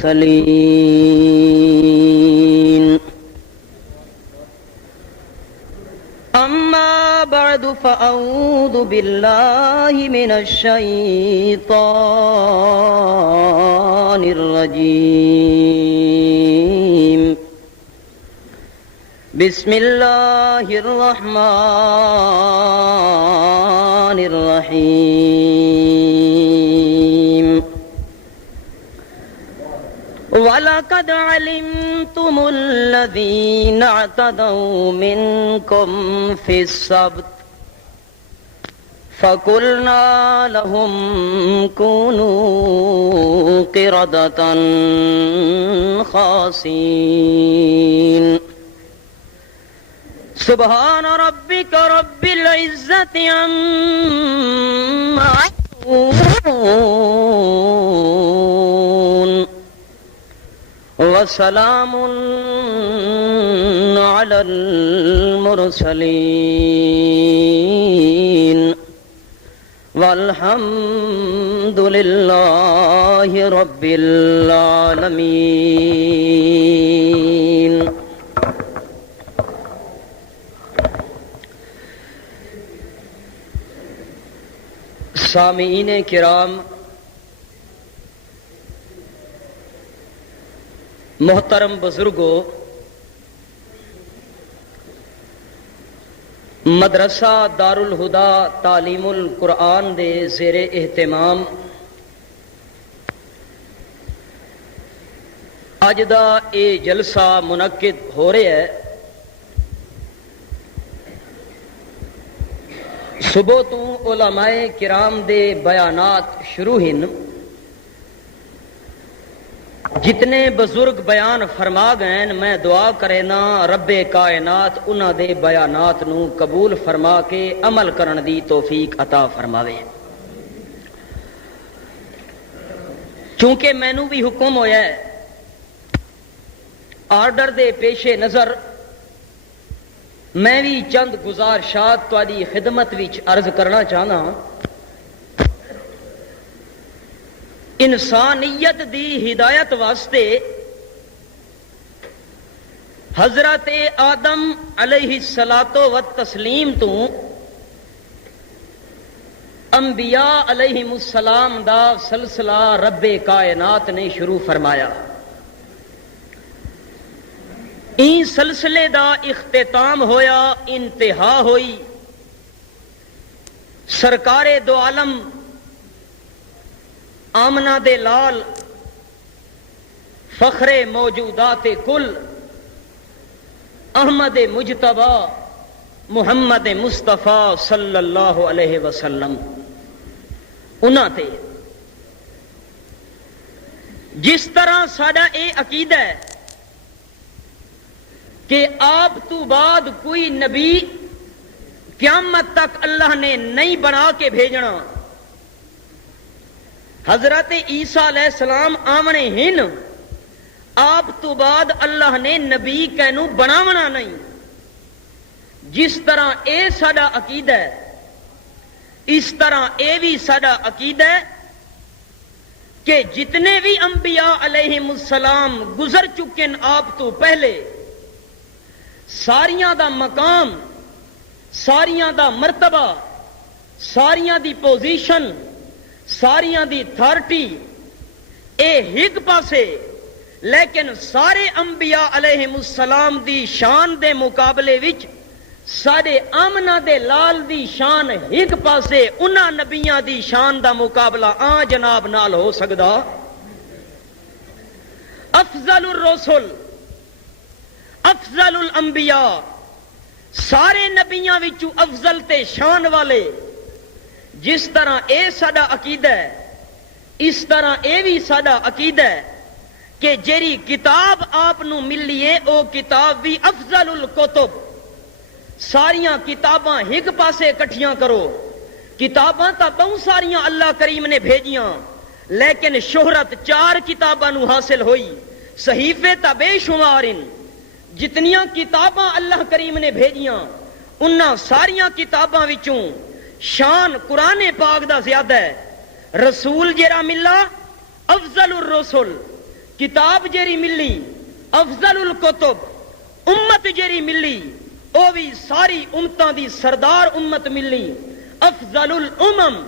المرسلين أما بعد فأعوذ بالله من الشيطان الرجيم بسم الله الرحمن الرحيم وَلَقَدْ عَلِمْتُمُ الَّذِينَ اعْتَدَوْا مِنْكُمْ فِي السَّبْتِ فَقُلْنَا لَهُمْ كُونُوا قِرَدَةً خَاسِئِينَ سبحان ربك رب العزة عما يصفون وسلام على المرسلين والحمد لله رب العالمين. سامعین کرام، محترم بزرگو، مدرسہ دارالہدا تعلیم القرآن دے زیر اہتمام اج دا اے جلسہ منعقد ہو رہا ہے۔ صبح تو علماء کرام دے بیانات شروع ہیں، جتنے بزرگ بیان فرما گئے میں دعا کرینا رب کائنات انہاں دے بیانات نو قبول فرما کے عمل کرن دی توفیق عطا فرماوے۔ چونکہ مینوں بھی حکم ہویا ہے، آرڈر دے پیش نظر میں بھی چند گزارشات تہاڈی خدمت وچ عرض کرنا چاہنا۔ انسانیت دی ہدایت واسطے حضرت آدم علیہ الصلاۃ والتسلیم تو انبیاء علیہم السلام دا سلسلہ رب کائنات نے شروع فرمایا۔ این سلسلے دا اختتام ہویا، انتہا ہوئی سرکار دو عالم آمنہ دے لال فخر موجودات کل احمد مجتبی محمد مصطفیٰ صلی اللہ علیہ وسلم انہاں تے۔ جس طرح ساڈا اے عقیدہ ہے کہ آپ تو بعد کوئی نبی قیامت تک اللہ نے نہیں بنا کے بھیجنا، حضرت عیسیٰ علیہ السلام آمنے ہن، آپ تو بعد اللہ نے نبی کینو بناونا نہیں۔ جس طرح اے ساڈا عقیدہ ہے، اس طرح اے بھی ساڈا عقیدہ ہے کہ جتنے بھی انبیاء علیہم السلام گزر چکے ہیں آپ تو پہلے، ساریاں دا مقام، ساریاں دا مرتبہ، ساریاں دی پوزیشن، ساریاں دی اتھارٹی اے ایک پاسے، لیکن سارے انبیاء علیہم السلام دی شان دے مقابلے وچ سارے آمنہ دے لال دی شان ایک پاسے، انہاں نبیاں دی شان دا مقابلہ جناب نال ہو سکدا؟ افضل الرسل، افضل الانبیاء، سارے نبیاں وچوں افضل تے شان والے۔ جس طرح اے ساڈا عقیدہ ہے، اس طرح اے بھی ساڈا عقیدہ ہے کہ جیڑی کتاب آپ نو ملی ہے او کتاب بھی افضل الکتب۔ ساریاں کتاباں ایک پاسے کٹھیاں کرو، کتاباں تا بہت ساریاں اللہ کریم نے بھیجیاں، لیکن شہرت 4 کتاباں نو حاصل ہوئی، صحیفے تا بے شمار۔ جتنیاں کتاباں اللہ کریم نے بھیجیاں انہاں ساریاں کتاباں وچوں شان قرآن پاک دا زیادہ ہے۔ رسول جیڑا ملا افضل الرسل، کتاب جیری ملی افضل الکتب امت جیری ملی او بھی ساری امتاں دی سردار امت ملی افضل الامم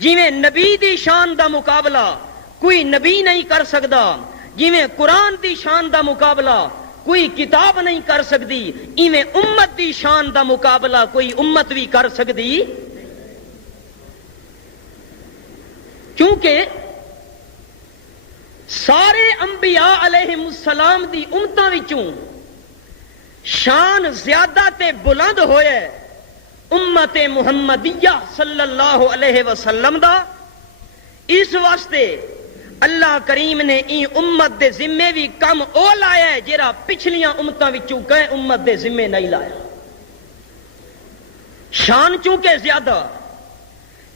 جویں نبی دی شان دا مقابلہ کوئی نبی نہیں کر سکدا جویں قرآن دی شان دا مقابلہ کوئی کتاب نہیں کر سکتی ایویں امت دی شان دا مقابلہ کوئی امت بھی کر سکتی کیونکہ سارے انبیاء علیہم السلام دی امتاں وچوں شان زیادہ تے بلند ہوئے امت محمدیہ صلی اللہ علیہ وسلم دا اس واسطے اللہ کریم نے ای امت دے ذمے بھی کم او لایا ہے جیرا پچھلیاں امتاں وچوں کہیں امت دے ذمے نہیں لایا شان چونکہ زیادہ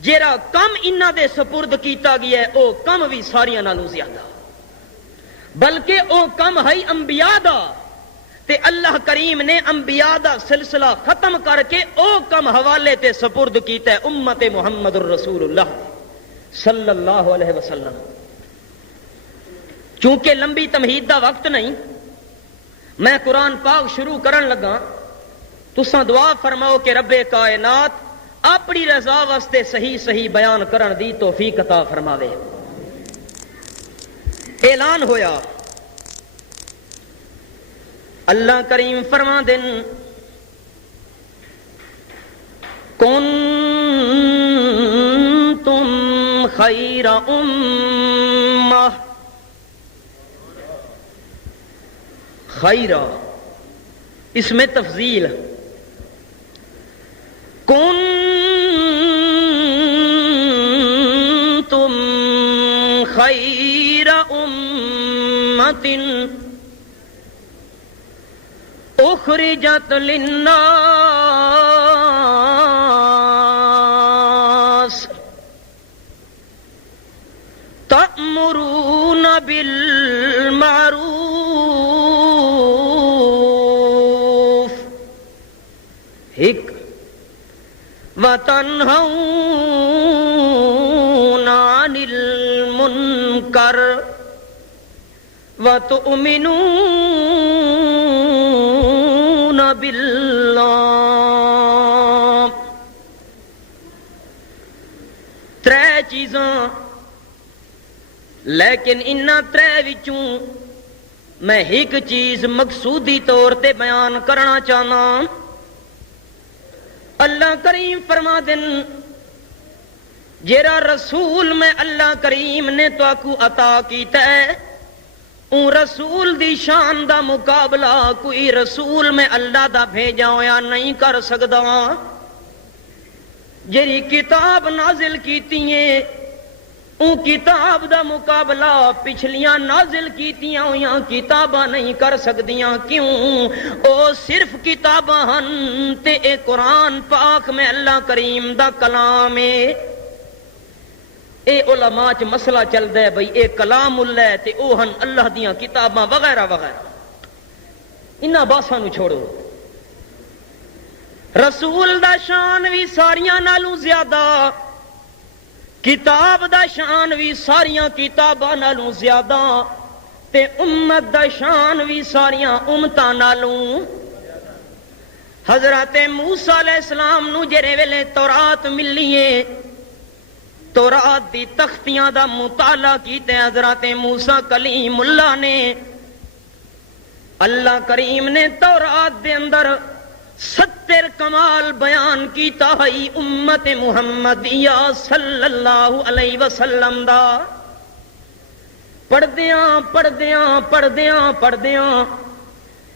جیرا کم انہاں دے سپرد کیتا گیا ہے او کم بھی ساریاں نالوں زیادہ بلکہ او کم ہے انبیاء دا تے اللہ کریم نے انبیاء دا سلسلہ ختم کر کے او کم حوالے تے سپرد کیتا ہے امت محمد الرسول اللہ صلی اللہ علیہ وسلم چونکہ لمبی تمہید دا وقت نہیں میں قرآن پاک شروع کرن لگا تساں دعا فرماؤ کہ رب کائنات اپنی رضا واسطے صحیح صحیح بیان کرن دی توفیق عطا فرماوے اعلان ہویا اللہ کریم فرما دن کنتم خیر امہ خیرہ اس میں تفضیل کنتم خیر امت اخرجت للناس تأمرون بالمعروف وتنهون عن المنکر وتؤمنون باللہ ترے چیزاں لیکن انہاں ترے وچوں میں ایک چیز مقصودی طور تے بیان کرنا چاہنا اللہ کریم فرما دن جیرا رسول میں اللہ کریم نے تو آکو عطا کیتا ہے اون رسول دی شان دا مقابلہ کوئی رسول میں اللہ دا بھیجا ہویا نہیں کر سکدا جیری کتاب نازل کیتی ہیں اون کتاب دا مقابلہ پچھلیاں نازل کیتیاں ہویاں کتاباں نہیں کر سکدیاں کیوں او صرف کتاباں ہن تے اے قرآن پاک میں اللہ کریم دا کلام ہے اے علماء چ مسئلہ چلدا ہے بھئی اے کلام اللہ ہے تے او ہن اللہ دیاں کتاباں وغیرہ وغیرہ انہاں باساں نو چھوڑو رسول دا شان بھی ساریاں نالوں زیادہ کتاب دا شان بھی ساریاں کتاباں نالوں زیادہ تے امت دا شان بھی ساریاں امتاں نالوں حضرت موسیٰ علیہ السلام نو جرے ویلے تورات ملیے تورات دی تختیاں دا مطالعہ کیتے حضرت موسیٰ کلیم اللہ نے اللہ کریم نے تورات دے اندر 70 کمال بیان کیتا ہے امت محمدیہ صلی اللہ علیہ وسلم دا پڑھدیاں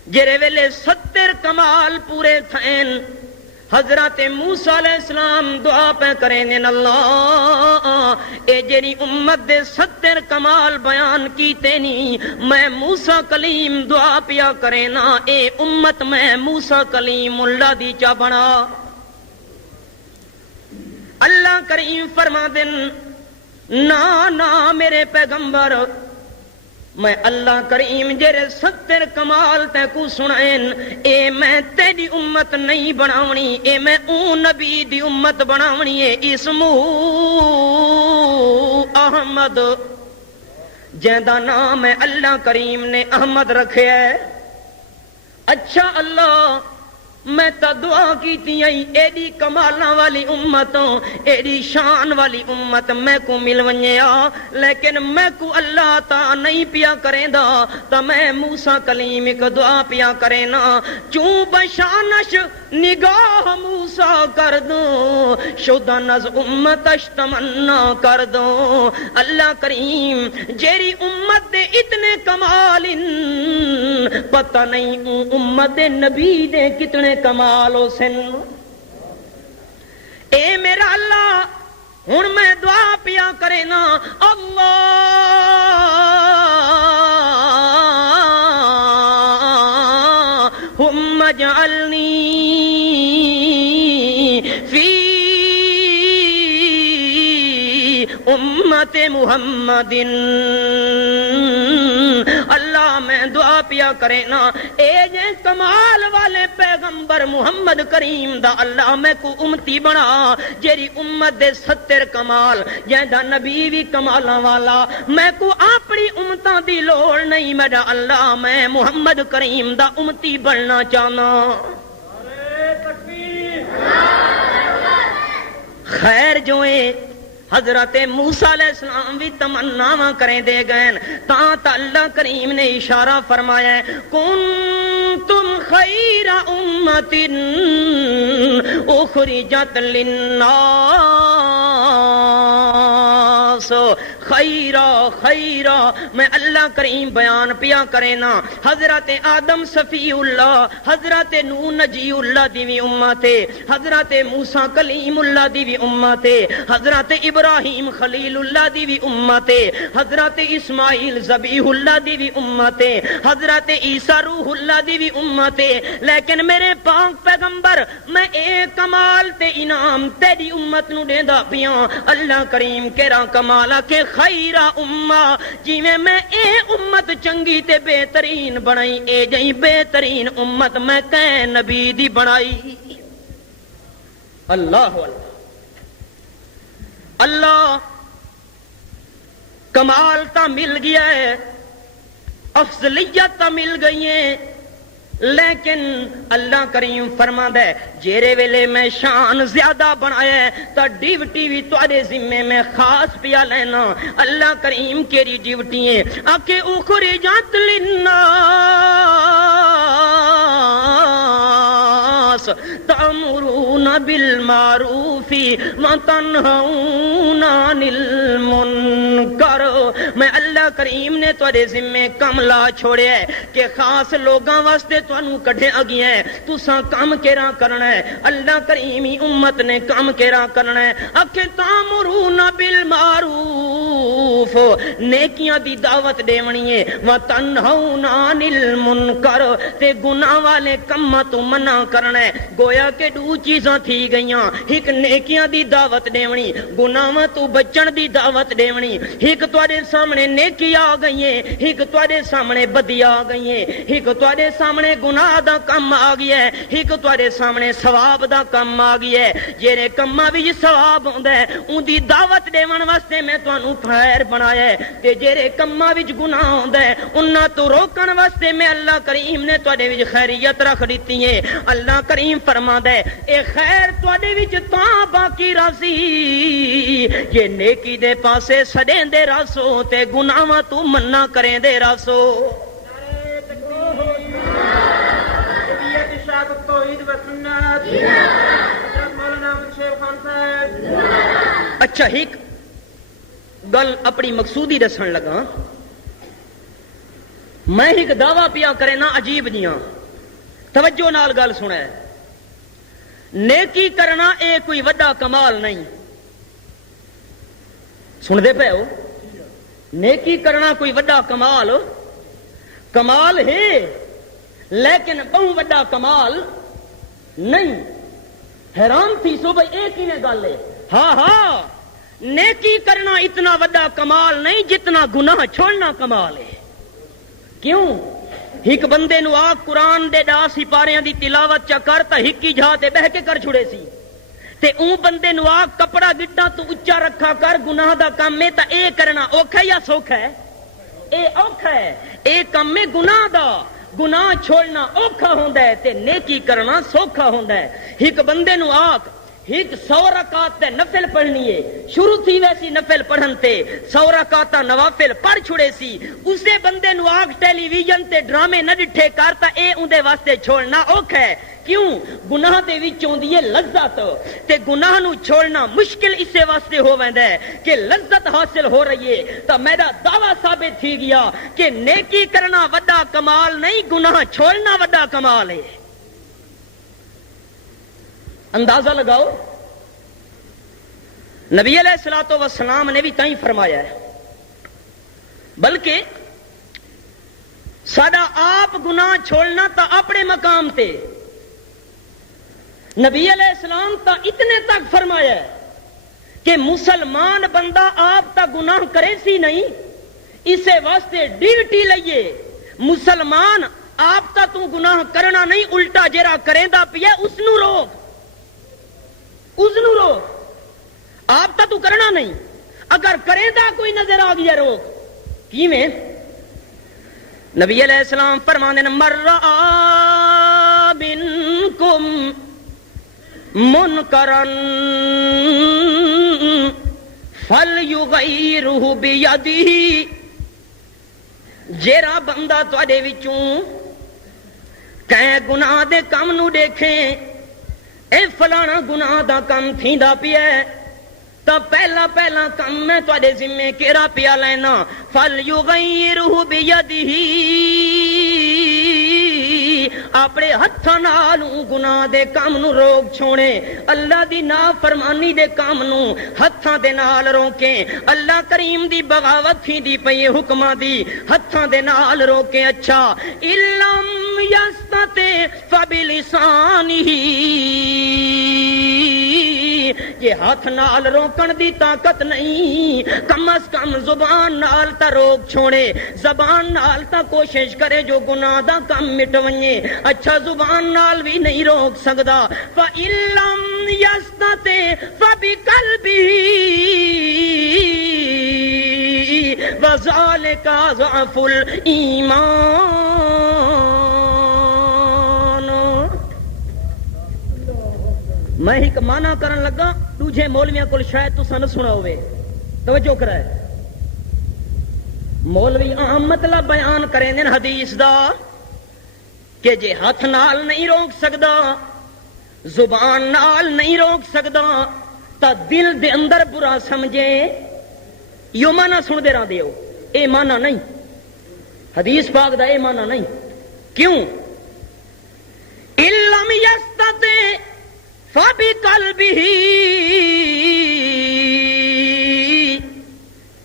جرے ویلے 70 کمال پورے تھین حضرت موسیٰ علیہ السلام دعا پہ کریں اللہ اے جری امت دے 70 کمال بیان کیتے نہیں میں موسیٰ کلیم دعا پیا کریں نا اے امت میں موسیٰ کلیم اللہ دی چا بنا اللہ کریم فرما دن نا میرے پیغمبر میں اللہ کریم جرے 70 کمال تے کو سنائن اے میں تیری امت نہیں بناونی اے میں اون نبی دی امت بناونی ہے اسمو احمد جیندا نام ہے اللہ کریم نے احمد رکھیا ہے۔ اچھا اللہ میں تا دعا کیتی آئی ایڈی کمالاں والی امتوں ایڈی شان والی امت میں کو مل ونجیا، لیکن میں کو اللہ تا نہیں پیا کریں دا تا میں موسیٰ کلیم ایک دعا پیا کریں نا، چوں بشانش نگاہ موسیٰ کر دوں شدہ نز امتش تمنا کر دوں۔ اللہ کریم جیری امت دے اتنے کمال پتہ نہیں امت دے نبی دے کتنے کمال ہو سن۔ اے میرا اللہ ہن میں دعا پیا کرے نا، اللہم اجعلنی فی امت محمد، اللہ میں دعا پیا کرے نا اے جے کمال والے پیغمبر محمد کریم دا اللہ میں کو امتی بنا، جیری امت دے 70 کمال جیندا نبی بھی کمالاں والا، میں کو اپنی امتاں دی لوڑ نہیں، میرا اللہ میں محمد کریم دا امتی بننا چاہنا۔ خیر جو ہے حضرت موسیٰ علیہ السلام بھی تمناواں کریں دے گئے، تا اللہ کریم نے اشارہ فرمایا ہے کنتم خیر امت اخرجت للناس خیرا میں اللہ کریم بیان پیا کرے نا، حضرت آدم صفی اللہ، حضرت نوح نجی اللہ دی بھی امت ہے، حضرت موسیٰ کلیم اللہ دی بھی امت ہے، حضرت ابراہیم خلیل اللہ دی بھی امت ہے، حضرت اسماعیل ذبیح اللہ دی بھی امت ہے، حضرت عیسیٰ روح اللہ دی بھی امت ہے، لیکن میرے پاک پیغمبر میں ایک کمال تے انعام تیری امت نو دیندا پیاں، اللہ کریم کیرا کمالا کہ خیرہ امہ، جی میں اے امت چنگی تے بہترین بنائی، اے جئی بہترین امت میں کہیں نبی دی بنائی۔ اللہ اللہ کمال تا مل گیا ہے، افضلیت تا مل گئی ہے، لیکن اللہ کریم فرماتا ہے جیرے ویلے میں شان زیادہ بنایا ہے تا ڈیوٹی بھی تواڈے ذمے میں خاص پیا لینا۔ اللہ کریم کیری ڈیوٹی ہے آکے اخرجت للناس تأمرون بالمعروف وتنہون عن المنکر، میں اللہ کریم نے تواڈے ذمے کم لا چھوڑیا ہے کہ خاص لوگاں واسطے تانوں کڈھے اگیا ہے، تساں کم کیرا کرنا ہے، اللہ کریمی امت نے کم کیرا کرنا ہے، اکھے تامرون بالمعروف نیکیاں دی دعوت دیونی ہے، وتنہون عن المنکر تے گناہ والے کماں تو منع کرنا ہے۔ گویا کہ دو چیزاں تھی گئیاں، ایک نیکیاں دی دعوت دیونی، گناہاں تو بچن دی دعوت دیونی، ایک تواڈے سامنے نیکی آ گئی ہے، ایک تواڈے سامنے بدی آ گئی ہے، ایک تواڈے سامنے گناہ دا کم آ گیا ہے، ایک تواڈے سامنے ثواب دا کم آ گیا ہے۔ جڑے کماں وچ ثواب ہوندا ہے اون دی دعوت دیون واسطے میں تانوں خیر بنایا ہے، تے جڑے کماں وچ گناہ ہوندا ہے انہاں تو روکن واسطے میں اللہ کریم نے تواڈے وچ خیریت رکھ دتی ہے۔ اللہ کریم فرماتا ہے اے خیر تواڈے وچ تاں باقی راضی کہ نیکی دے پاسے سڑیں دے راسو تے گناہاں تو منع کریں دے راسو۔ اچھا ایک گل اپنی مقصودی دسن لگا، میں ایک دعویٰ پیا کرے نا عجیب جیاں، توجہ نال گل سنا ہے، نیکی کرنا اے کوئی وڈا کمال نہیں، سن دے پے ہو، نیکی کرنا کوئی وڈا کمال ہے لیکن بہت وڈا کمال نہیں۔ حیران تھی سو بھائی ایک ہی نے گل ہے، ہاں نیکی کرنا اتنا وڈا کمال نہیں جتنا گناہ چھوڑنا کمال ہے۔ کیوں؟ ایک بندے نو آ قرآن دے 10 سپاریاں دی تلاوت چا کر تا ہکی جہاں تے بہ کے کر چھڑے سی، تے اون بندے نو آ کپڑا گٹا تو اچا رکھا کر گناہ دا کام میں تا اے کرنا اوکھا یا سوکھا ہے؟ اے اوکھا ہے، اے کم ہے گناہ دا، گناہ چھوڑنا اوکھا ہوندا ہے تے نیکی کرنا سوکھا ہوندا ہے۔ ایک بندے نو آکھ ایک 100 رکعت تے نفل پڑھنی ہے، شروع تھی ویسی نفل پڑھن تے 100 رکعت نوافل پڑھ چھڑے سی، اسے بندے نو آکھ ٹیلی ویژن تے ڈرامے نہ ڈٹھے کرتا اے اندے واسطے چھوڑنا اوکھا ہے۔ کیوں؟ گناہ دے وچ ہوندی ہے لذت، تے گناہ نو چھوڑنا مشکل اسے واسطے ہو ویندا ہے کہ لذت حاصل ہو رہی ہے۔ تا میرا دعویٰ ثابت تھی گیا کہ نیکی کرنا وڈا کمال نہیں، گناہ چھوڑنا وڈا کمال ہے۔ اندازہ لگاؤ، نبی علیہ الصلوۃ والسلام نے بھی تائیں فرمایا ہے، بلکہ ساڈا آپ گناہ چھوڑنا تا اپنے مقام تے، نبی علیہ السلام تا اتنے تک فرمایا ہے کہ مسلمان بندہ آپ تا گناہ کرے سی نہیں، اسے واسطے ڈیوٹی لئیے، مسلمان آپ تا تو گناہ کرنا نہیں، الٹا جیرا کریں دا پیا اس نو روک، اس نو روک، آپ تا تو کرنا نہیں، اگر کریں دا کوئی نظر آ گیا روک کی میں۔ نبی علیہ السلام فرمانے مر رآ منکم منکرن فلیغیرہ بیدہ، جیرا بندہ تواڈے وچوں کہیں گناہ دے کم نو دیکھیں اے فلانا گناہ دا کم تھیندا پیا ہے، تا پہلا کم میں تواڈے ذمے کیڑا پیا لینا، فلیغیرہ بیدہ، اپنے ہتھاں نال گناہ دے کام نو روک چھوڑے، اللہ دی نافرمانی دے کام نو ہتھاں دے نال روکیں، اللہ کریم دی بغاوت تھی دی پئی حکماں دی ہتھاں دے نال روکیں۔ اچھا علم یستطع فبلسانہ، یہ ہاتھ نال روکن دی طاقت نہیں، کم از کم زبان نال تا روک چھوڑے، زبان نال تا کوشش کرے جو گناہ دا کم مٹوئیں۔ اچھا زبان نال بھی نہیں روک سکدا، فَإِن لَّمْ يَسْتَطِعْ فَبِقَلْبِهِ وَذَلِكَ ضَعْفُ الْإِيمَانِ۔ میں ایک معنی کرن لگا، دوجے مولویاں کول شاید تساں نہ سنا ہوئے، توجہ کرائے۔ مولوی عام مطلب بیان کریں دن حدیث دا کہ جے ہاتھ نال نہیں روک سکدا، زبان نال نہیں روک سکدا، تا دل دے اندر برا سمجھے، یو معنی سن دے رہا دیو، اے معنی نہیں، حدیث پاک دا اے معنی نہیں۔ کیوں؟ اِلَّمْ يَسْتَطِعْ فَبِقَلْبِهِ،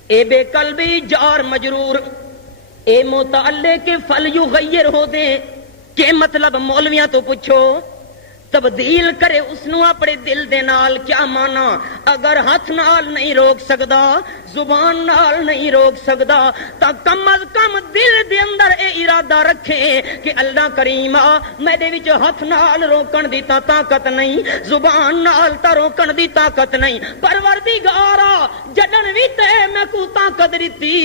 اے بے قلبی جار مجرور، اے متعلق فلیغیر ہو دے، کہ مطلب مولویاں تو پوچھو، تبدیل کرے اس نو اپنے دل دے نال، کیا مانا؟ اگر ہاتھ نال نہیں روک سکدا، زبان نال نہیں روک سکدا، تا کم از کم دل دے اندر اے ارادہ رکھے کہ اللہ کریم میرے وچ ہاتھ نال روکن دی تا طاقت نہیں، زبان نال تا روکن دی طاقت نہیں، پروردگارا جدن وی تے میں کو طاقت دتی،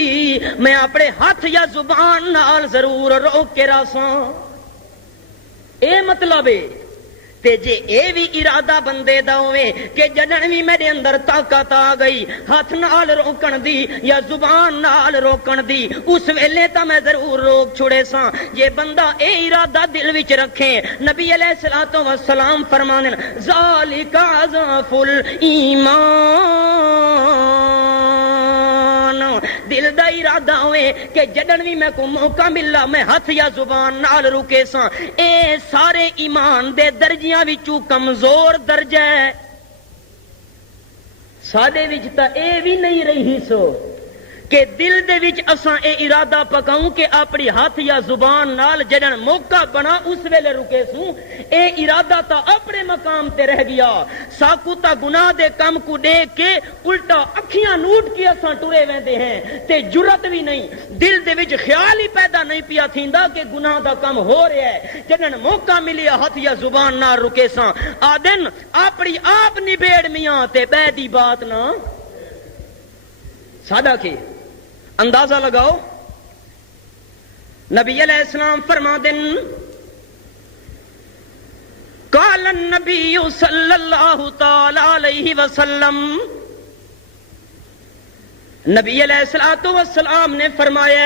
میں اپنے ہاتھ یا زبان نال ضرور روک کے راساں۔ اے مطلب ہے تے جے اے بھی ارادہ بندے دا ہوئے کہ جدن بھی میرے اندر طاقت آ گئی ہاتھ نال روکن دی یا زبان نال روکن دی، اس ویلے تا میں ضرور روک چھڑے ساں۔ یہ بندہ اے ارادہ دل وچ رکھے، نبی علیہ الصلوۃ والسلام فرمانے ذالک ضعف الایمان، دل دا ارادہ ہوئے کہ جدن بھی میں کو موقع ملا میں ہاتھ یا زبان نال روکے ساں، اے سارے ایمان دے درجیاں وچوں کمزور درجہ ہے۔ ساڈے وچ تا اے بھی نہیں رہی سو کہ دل دے وچ اساں اے ارادہ پکاؤں کہ اپنی ہاتھ یا زبان نال جدن موقع بنا اس ویلے رکے سوں، اے ارادہ تا اپنے مقام تے رہ گیا۔ ساکو تا گناہ دے کم کو دیکھ کے الٹا اکھیاں نوٹ کے اساں ٹرے ویندے ہیں تے جرت بھی نہیں، دل دے وچ خیال ہی پیدا نہیں پیا تھیندا کہ گناہ دا کم ہو رہا ہے۔ جدن موقع ملیا ہاتھ یا زبان نال رکے ساں، آدن اپنی آپ نبیڑ میاں تے بے دی بات نہ سادہ کی۔ اندازہ لگاؤ نبی علیہ السلام فرما دن قال النبی صلی اللہ تعالی علیہ وسلم، نبی علیہ الصلوۃ والسلام نے فرمایا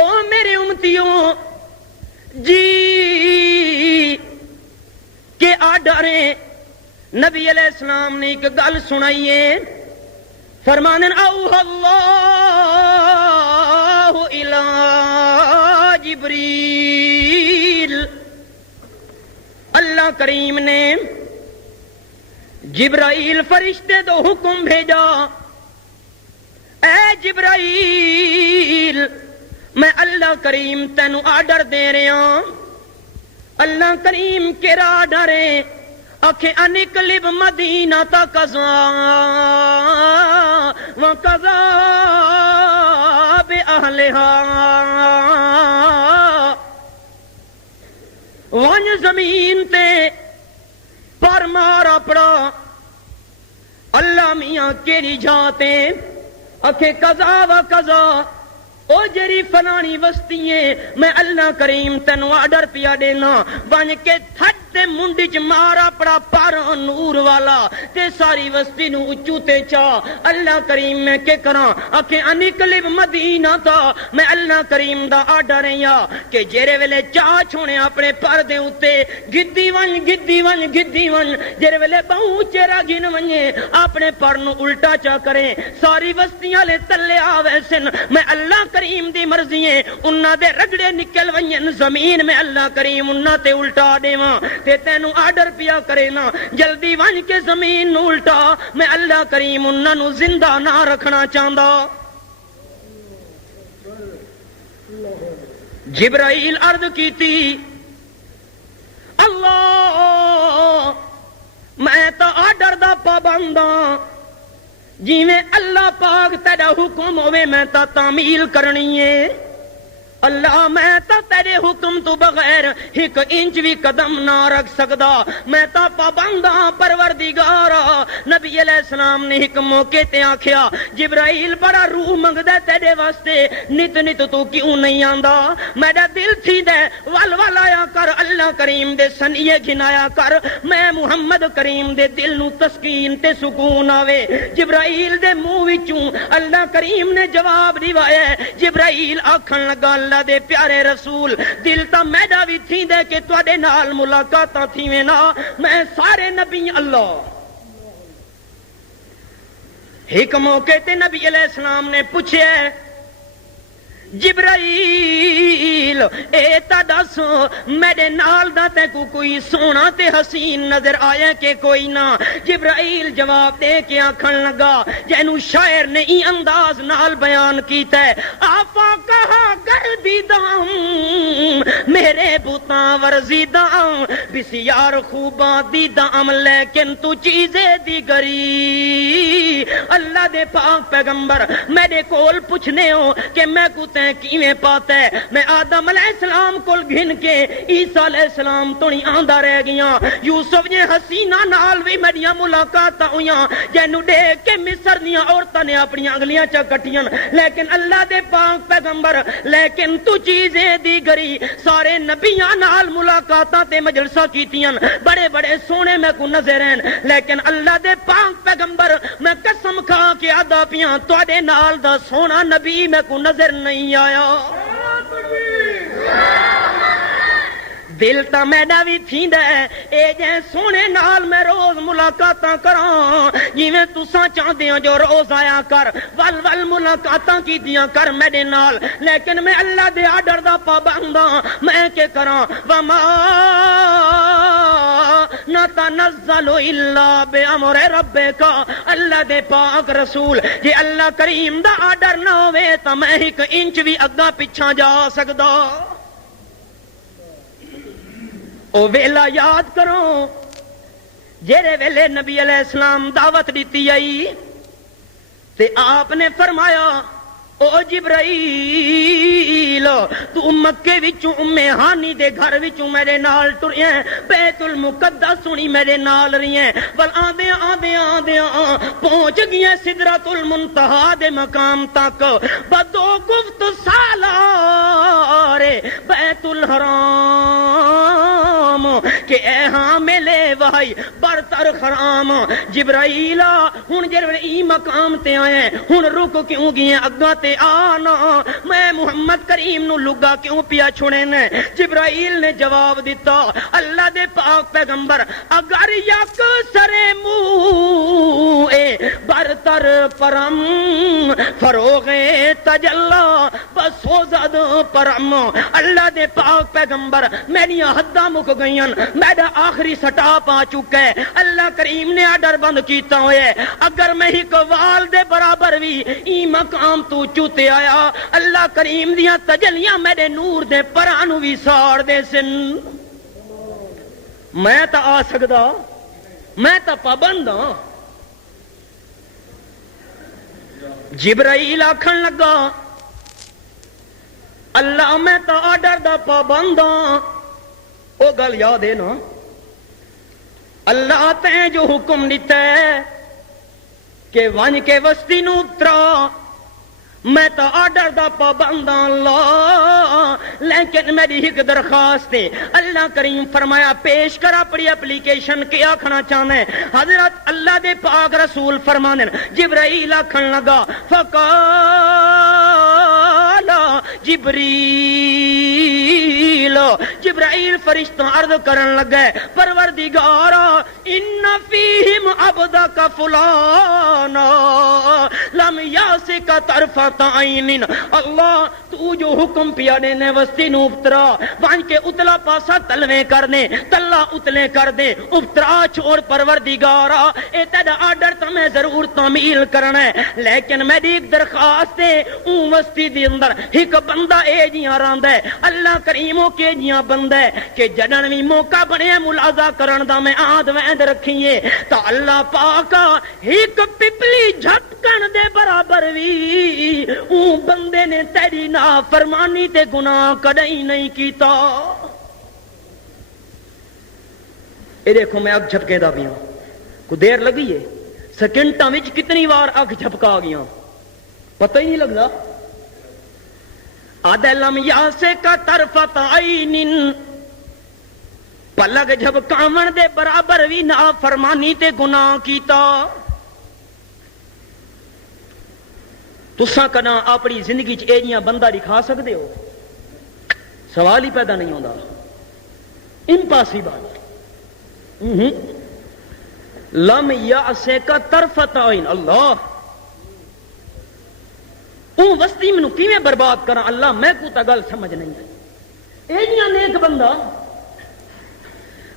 او میرے امتیوں جی کہ آ ڈریں۔ نبی علیہ السلام نے ایک گل سنائیے، فرمانے اوحی اللہ الی جبریل، اللہ کریم نے جبرائیل فرشتے تو حکم بھیجا، اے جبرائیل میں اللہ کریم تینو آرڈر دے رہا ہوں۔ اللہ کریم کیڑا آرڈر ہے؟ اکھے انقلب مدینہ تا قضا و قضا بأہلہا، ون زمین تے پر مارا پڑا اللہ میاں کیڑی جاتے اکھے قضا و قضا، او جری فلانی وستی ہے میں اللہ کریم تینو آرڈر پیا دینا، بن کے تھٹ تے منڈی چ مارا پڑا پر نور والا تے ساری وستی نو اچو تے چا۔ اللہ کریم میں کے کراں؟ اکھے انقلب مدینہ تا میں اللہ کریم دا آرڈر ہے یا کہ جیرے ویلے چا چھونے اپنے پر دے اتے گدی ون گدی ون گدی ون، جیرے ویلے بہو چیرا گن ونجے اپنے پر نو الٹا چا کریں، ساری وستیاں لے تلے آوے سن، میں اللہ کریم دی مرضی ہے انہاں دے رگڑے نکل ونجن زمین میں اللہ کریم انہاں تے الٹا دیواں تے تینو آرڈر پیا کرے نا جلدی ون کے زمین نو الٹا، میں اللہ کریم انہاں نو زندہ نہ رکھنا چاہندا۔ جبرائیل عرض کیتی اللہ میں تا آرڈر دا پابند ہاں، جیویں اللہ پاک تیرا حکم ہوئے میں تا تعمیل کرنی ہے، اللہ میں تا تیرے حکم تو بغیر ایک انچ بھی قدم نہ رکھ سکدا، میں تا پابند ہاں پروردگارا۔ نبی علیہ السلام نے ایک موقع تے آکھیا جبرائیل بڑا روح منگدا تیرے واسطے، نت نت تو کیوں نہیں آندا؟ میرا دل تھی دے ول ول آیا کر، اللہ کریم دے سنیے گھنایا کر، میں محمد کریم دے دل نو تسکین تے سکون آوے۔ جبرائیل دے منہ وچوں اللہ کریم نے جواب دیوایا، جبرائیل آکھن لگا اللہ دے پیارے رسول دل تا میڈا بھی تھی دے کہ تواڈے نال ملاقاتاں تھیویں نا، میں سارے نبی اللہ۔ ایک موقع تے نبی علیہ السلام نے پوچھے جبرائیل اے تا دس میرے نال دا تے کوئی سونا تے حسین نظر آیا کہ کوئی نہ؟ جبرائیل جواب دے کے آکھن لگا جینو شاعر نے ای انداز نال بیان کیتا ہے، آفا کہا گردیدام میرے بوتاں ورزیدام بسیار خوباں دیدام لیکن تو چیزیں دیگری۔ اللہ دے پاک پیغمبر میرے کول پوچھنے ہو کہ میں کو کیویں پاتا ہے؟ میں آدم علیہ السلام کول گھن کے عیسیٰ علیہ السلام تو نہیں آندا رہ گیا، یوسف نے حسینہ نال بھی میریاں ملاقاتاں ہویاں جینو دیکھ کے مصر دیاں عورتاں نے اپنی انگلیاں چا کٹیاں، لیکن اللہ دے پاک پیغمبر لیکن تو چیزیں دیگری، سارے نبیاں نال ملاقاتاں تے مجلساں کیتیاں، بڑے بڑے سونے میں کو نظر ہیں، لیکن اللہ دے پاک پیغمبر میں قسم کھا کے آدا پیاں تواڈے نال دا سونا نبی میں کو نظر نہیں آیا۔ دل تا میڈا بھی تھیندا ہے اے جے سونے نال میں روز ملاقاتاں کراں، جویں تساں چاہدے ہو جو روز آیا کر ول ول ملاقاتاں کیتیاں کر میرے نال، لیکن میں اللہ دے آرڈر دا پابند ہاں، میں کے کراں؟ وما نتنزل الا بامر ربک، اللہ دے پاک رسول جے اللہ کریم دا آرڈر نہ ہوئے تا میں ایک انچ بھی اگا پیچھا جا سکدا۔ او ویلا یاد کرو جیرے ویلے نبی علیہ السلام دعوت دیتی آئی تے آپ نے فرمایا او جبرائیل تو مکے وچوں ہانی دے گھر وچوں میرے نال ٹریا بیت المقدس سنی میرے نال رہی بل آندیاں آندیاں آندیاں پہنچ گیا سدرۃ المنتہا دے مقام تک بدو گفت سالار بیت الحرام کہ اے ہاں ملے وحی برتر خرام جبرائیل ہن جڑے ای مقام تے آئے ہن رک کیوں گئے اگاں تے آنا میں محمد کریم نو لگا کیوں پیا چھڑے نے جبرائیل نے جواب دیتا اللہ دے پاک پیغمبر اگر یک سرے منہ برتر پرم فروغ تجلا بس ہو زد پرم اللہ دے پاک پیغمبر میری حداں مک گئیاں میرا آخری سٹاپ آ چکا ہے اللہ کریم نے آرڈر بند کیتا ہوئے اگر میں ہی وال دے برابر بھی ای مقام تو چوتے آیا اللہ کریم دیاں تجلیاں میرے نور دے پرانو بھی ساڑ دے سن میں تا آ سکدا میں تا پابند ہاں جبرائیل آکھن لگا اللہ میں تا آرڈر دا پابند ہاں او گل یاد ہے نا اللہ تے جو حکم دیتا ہے کہ ون کے وسطی نو اترا میں تو آرڈر دا پابند اللہ لیکن میری ایک درخواست ہے اللہ کریم فرمایا پیش کر اپنی اپلیکیشن کیا آکھنا چاہنا ہے حضرت اللہ دے پاک رسول فرمانے جبرائیل آکھن لگا فقال جبرائیل فرشتہ عرض کرن لگا پروردگارا ان فیہم عبدک فلانا لم یاسک طرفت عین اللہ تو جو حکم پیا دینے وسطی نو ابترا وان کے اتلا پاسا تلویں کر دیں تلا اتلے کر دیں ابترا چھوڑ پروردگارا اے تیرا آرڈر تو میں ضرور تعمیل کرنا ہے لیکن میری ایک درخواست ہے اون وسطی دی اندر ایک بندہ اے جیاں راندہ ہے اللہ کریموں کے جیاں بندہ ہے کہ جنن بھی موقع بنے ملازہ کرن دا میں آدھ ویند رکھیے تا اللہ پاکا ایک پپلی جھٹکن دے برابر بھی اون بندے نے تیری نافرمانی تے گناہ کدئی نہیں کیتا اے دیکھو میں اگ جھپکے دا بھی ہوں کو دیر لگی ہے سیکنڈاں وچ کتنی بار اگ جھپکا گیا پتہ ہی نہیں لگدا عدلم یاسے کا طرفت عین پلک جھپکاون دے برابر بھی نافرمانی تے گناہ کیتا تساں کنا اپنی زندگی چ ایجیاں بندہ دکھا سکتے ہو سوال ہی پیدا نہیں ہوتا امپاسبل لم یاسے کا طرفت عین اللہ اون وسطی منو کیویں برباد کراں اللہ میں کو تا گل سمجھ نہیں آئی ایجیاں نیک بندہ